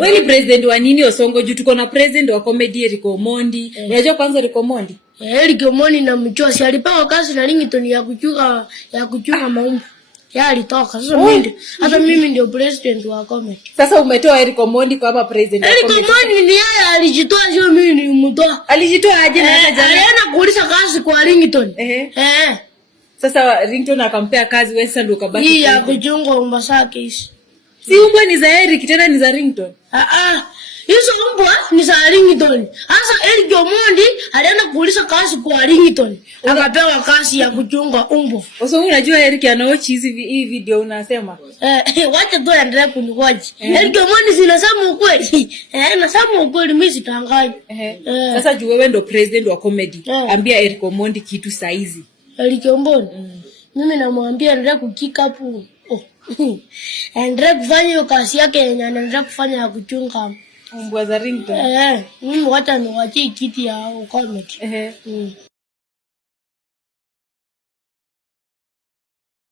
Wewe ni president wa nini Osongo? Juu tuko na president wa comedy Eric Omondi. Unajua kwanza Eric Omondi? Eric Omondi na mchoa si alipewa kazi na Ringtone ya kuchunga Maumbwa. Ya alitoka. Sasa mimi ndio president wa comedy. Sasa umetoa Eric Omondi kama president wa comedy. Eric Omondi ni yeye alijitoa, sio mimi nilimtoa. Alijitoa aje na jana? Alienda kuuliza kazi kwa Ringtone. Sasa Ringtone akampea kazi, wewe sasa ndio ukabaki. Hii ya kuchunga mbwa zake hizi. Si mbwa ni za Eric tena ni za Ringtone. Hizo mbwa ni za Ringtone. Sasa Eric Omondi alienda kuuliza kazi kwa Ringtone. Akapewa kazi ya kuchunga mbwa. Sasa unajua Eric anaochi hii video unasema. Wacha tu endelee kuniwaji. Eric Omondi sinasema ukweli. Nasema ukweli mimi sitangaji. Sasa juu wewe ndio president wa comedy. Ambia Eric Omondi kitu saizi. Eric Omondi. Mimi namwambia endelee kukika hapo. Endelee kufanya hiyo kazi yake yenye anaendelea kufanya ya kuchunga mbwa za Ringtone. Mimi wacha niwachie kiti ya comedy.